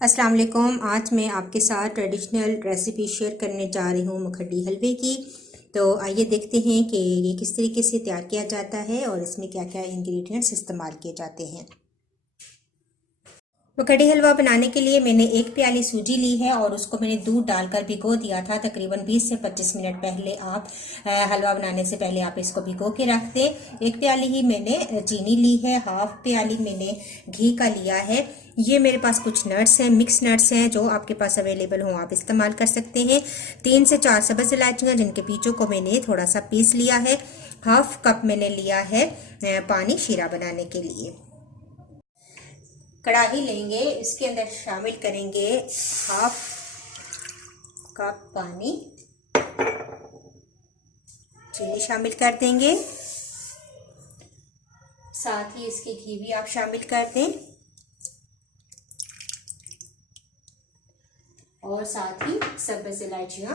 अस्सलाम वालेकुम। आज मैं आपके साथ ट्रेडिशनल रेसिपी शेयर करने जा रही हूँ मखडी हलवे की। तो आइए देखते हैं कि ये किस तरीके से तैयार किया जाता है और इसमें क्या क्या इंग्रेडिएंट्स इस्तेमाल किए जाते हैं। मखडी हलवा बनाने के लिए मैंने 1 प्याली सूजी ली है और उसको मैंने दूध डालकर भिगो दिया था। तकरीबन 20 से 25 मिनट पहले आप हलवा बनाने से पहले आप इसको भिगो के रख दें। 1 प्याली ही मैंने चीनी ली है, हाफ प्याली मैंने घी का लिया है। ये मेरे पास कुछ नट्स हैं, मिक्स नट्स हैं, जो आपके पास अवेलेबल हो आप इस्तेमाल कर सकते हैं। 3 से 4 सब्ज़ इलायचियाँ जिनके बीजों को मैंने थोड़ा सा पीस लिया है। हाफ कप मैंने लिया है पानी शीरा बनाने के लिए। कढ़ाई लेंगे, इसके अंदर शामिल करेंगे हाफ कप पानी, चीनी शामिल कर देंगे, साथ ही इसके घी भी आप शामिल कर दें और साथ ही सब्ज़ इलायचियाँ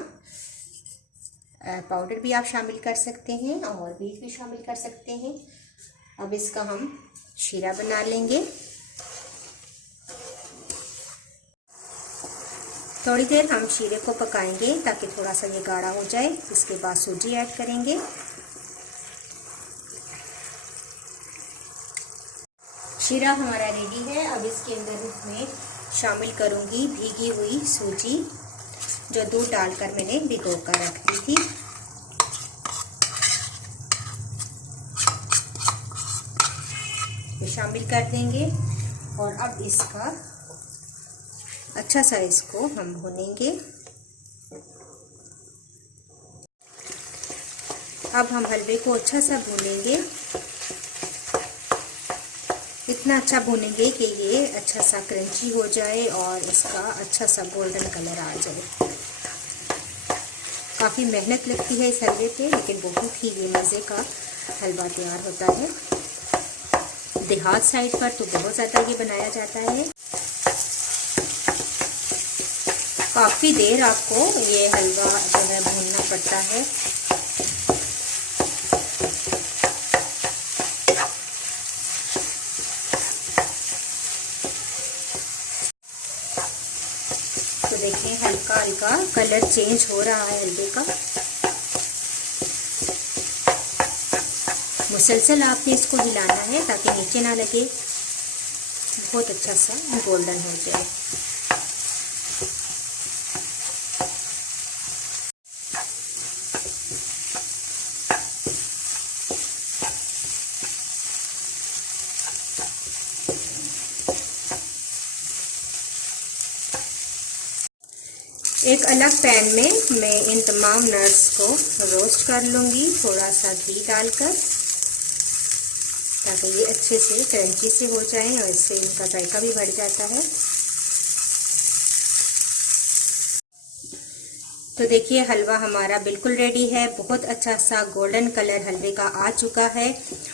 पाउडर भी आप शामिल कर सकते हैं और बीज भी शामिल कर सकते हैं। अब इसका हम शीरा बना लेंगे। थोड़ी देर हम शीरे को पकाएंगे ताकि थोड़ा सा ये गाढ़ा हो जाए। इसके बाद सूजी ऐड करेंगे। शीरा हमारा रेडी है। अब इसके अंदर मैं शामिल करूंगी भीगी हुई सूजी, जो दूध डालकर मैंने भिगो कर रख दी थी। ये शामिल कर देंगे और अब इसका अच्छा सा इसको हम भूनेंगे। अब हम हलवे को अच्छा सा भूनेंगे, इतना अच्छा भूनेंगे कि ये अच्छा सा क्रंची हो जाए और इसका अच्छा सा गोल्डन कलर आ जाए। काफ़ी मेहनत लगती है इस हलवे पे, लेकिन बहुत ही ये मज़े का हलवा तैयार होता है। देहात साइड पर तो बहुत ज़्यादा ये बनाया जाता है। काफ़ी देर आपको ये हलवा जो है भूनना पड़ता है। तो देखिए हल्का हल्का कलर चेंज हो रहा है हलवे का। मुसलसल आपने इसको हिलाना है ताकि नीचे ना लगे, बहुत अच्छा सा गोल्डन हो जाए। एक अलग पैन में मैं इन तमाम नट्स को रोस्ट कर लूँगी, थोड़ा सा घी डालकर, ताकि ये अच्छे से क्रंची से हो जाएं और इससे इनका जायका भी बढ़ जाता है। तो देखिए हलवा हमारा बिल्कुल रेडी है। बहुत अच्छा सा गोल्डन कलर हलवे का आ चुका है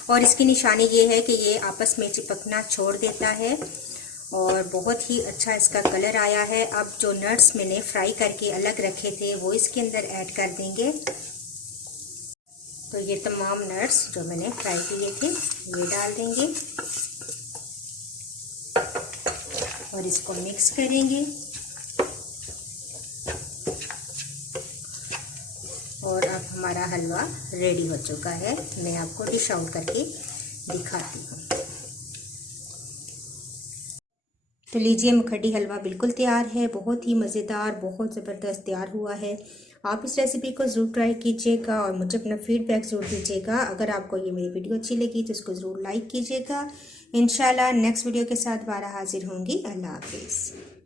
और इसकी निशानी ये है कि ये आपस में चिपकना छोड़ देता है और बहुत ही अच्छा इसका कलर आया है। अब जो नट्स मैंने फ्राई करके अलग रखे थे वो इसके अंदर ऐड कर देंगे। तो ये तमाम नट्स जो मैंने फ्राई किए थे ये डाल देंगे और इसको मिक्स करेंगे और अब हमारा हलवा रेडी हो चुका है। मैं आपको डिश आउट करके दिखाती हूँ। तो लीजिए मखडी हलवा बिल्कुल तैयार है। बहुत ही मज़ेदार, बहुत ज़बरदस्त तैयार हुआ है। आप इस रेसिपी को ज़रूर ट्राई कीजिएगा और मुझे अपना फीडबैक ज़रूर दीजिएगा। अगर आपको ये मेरी वीडियो अच्छी लगी तो इसको ज़रूर लाइक कीजिएगा। इंशाल्लाह नेक्स्ट वीडियो के साथ दोबारा हाजिर होंगी। अल्लाह हाफिज़।